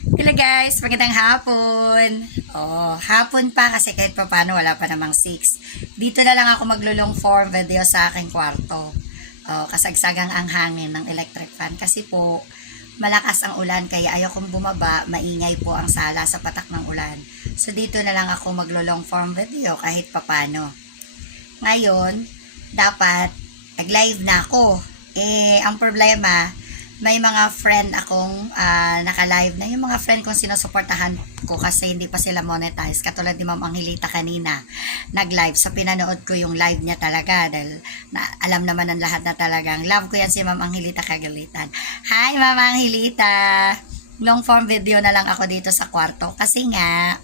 Hello guys, magandang hapon. Hapon pa kasi kahit pa paano wala pa namang 6. Dito na lang ako maglo-long form video sa aking kwarto. Kasagsagang ang hangin ng electric fan kasi po malakas ang ulan kaya ayaw kong bumaba, maingay po ang sala sa patak ng ulan. So dito na lang ako maglo-long form video kahit pa paano. Ngayon, dapat nag-live na ako. Ang problema, may mga friend akong naka-live na yung mga friend kong sinusuportahan ko kasi hindi pa sila monetize. Katulad ni Ma'am Angelita kanina, nag-live. So, pinanood ko yung live niya talaga dahil alam naman ng lahat na talagang love ko yan si Ma'am Angelita Kagalitan. Hi, Ma'am Angelita! Long form video na lang ako dito sa kwarto kasi nga,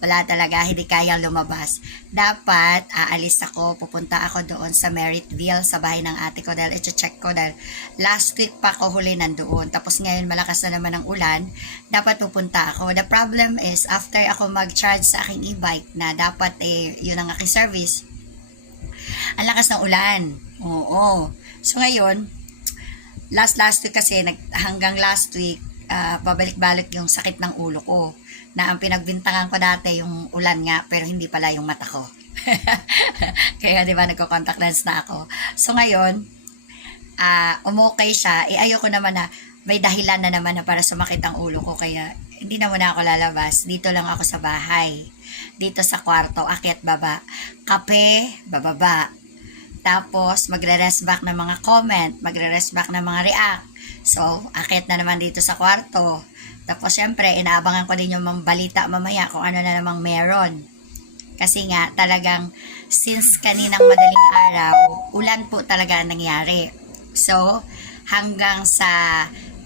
wala talaga, hindi kayang lumabas. Dapat, aalis ako, pupunta ako doon sa Merrittville, sa bahay ng ate ko dahil i-check ko dahil last week pa ako huli nandoon. Tapos ngayon malakas na naman ang ulan, dapat pupunta ako. The problem is, after ako mag-charge sa aking e-bike na dapat yun ang aking service, ang lakas ng ulan. Oo. So ngayon, last week kasi, hanggang last week, pabalik-balik yung sakit ng ulo ko na ang pinagbintangan ko dati yung ulan nga pero hindi pala yung mata ko. Kaya di ba nagko-contact lens na ako. So ngayon, umukay siya. Ayoko naman na may dahilan na naman na para sumakit ang ulo ko kaya hindi na muna ako lalabas. Dito lang ako sa bahay. Dito sa kwarto, akyat baba. Kape, bababa. Tapos magre-rest back ng mga comment, magre-rest back ng mga react. So, akyat na naman dito sa kwarto. Tapos, syempre, inaabangan ko din yung mga balita mamaya kung ano na namang meron. Kasi nga, talagang, since kaninang madaling araw, ulan po talaga ang nangyari. So, hanggang sa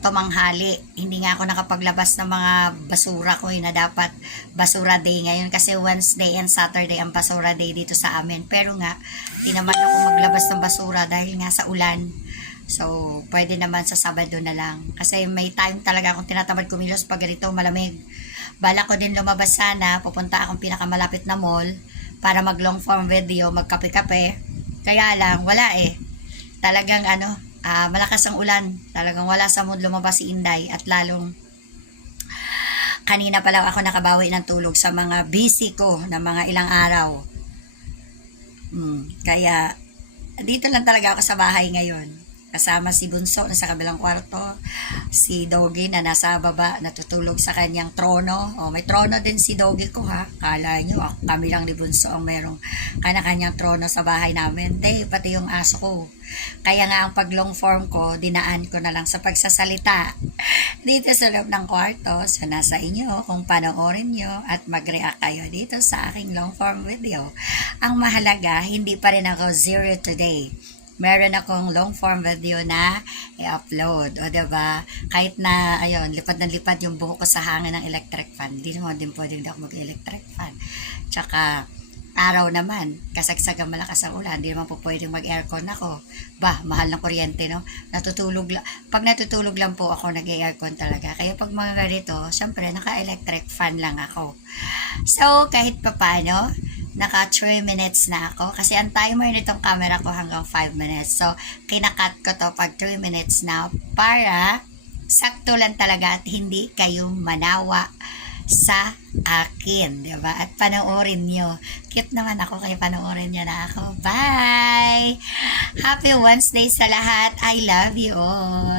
tumanghali, hindi nga ako nakapaglabas ng mga basura ko na dapat basura day ngayon kasi Wednesday and Saturday ang basura day dito sa amin. Pero nga, di naman ako maglabas ng basura dahil nga sa ulan. So, pwede naman sa Sabado na lang. Kasi may time talaga akong tinatamad kumilos pag ganito malamig. Bala ko din lumabas sana, pupunta akong pinakamalapit na mall para mag long form video, magkape-kape. Kaya lang, wala Talagang malakas ang ulan. Talagang wala sa mood lumabas si Inday at lalong kanina pa lang ako nakabawi ng tulog sa mga busy ko na mga ilang araw. Kaya, dito lang talaga ako sa bahay ngayon. Kasama si Bunso na sa kabilang kwarto, si Doggy na nasa baba, natutulog sa kanyang trono. May trono din si Doggy ko ha. Kala nyo, kami lang ni Bunso ang merong kanya-kanyang trono sa bahay namin. Pati yung aso ko. Kaya nga ang pag long form ko, dinaan ko na lang sa pagsasalita dito sa loob ng kwarto. So nasa inyo kung panoorin nyo at mag-react kayo dito sa aking long form video. Ang mahalaga, hindi pa rin ako zero today. Meron akong long form video na i-upload. O diba? Kahit na, ayun, lipad na lipad yung buhok ko sa hangin ng electric fan. Hindi naman din pwedeng ako mag-electric fan. Tsaka, araw naman, kasagsagang malakas ang ulan, hindi naman po pwedeng mag-aircon ako. Mahal ng kuryente, no? Pag natutulog lang po ako, nag-aircon talaga. Kaya pag mga ganito, syempre, naka-electric fan lang ako. So, kahit papano, naka 3 minutes na ako. Kasi ang timer nitong camera ko hanggang 5 minutes. So, kinakat ko to pag 3 minutes na para sakto lang talaga at hindi kayo manawa sa akin. Diba? At panoorin nyo. Cute naman ako kaya panoorin nyo na ako. Bye! Happy Wednesday sa lahat. I love you all.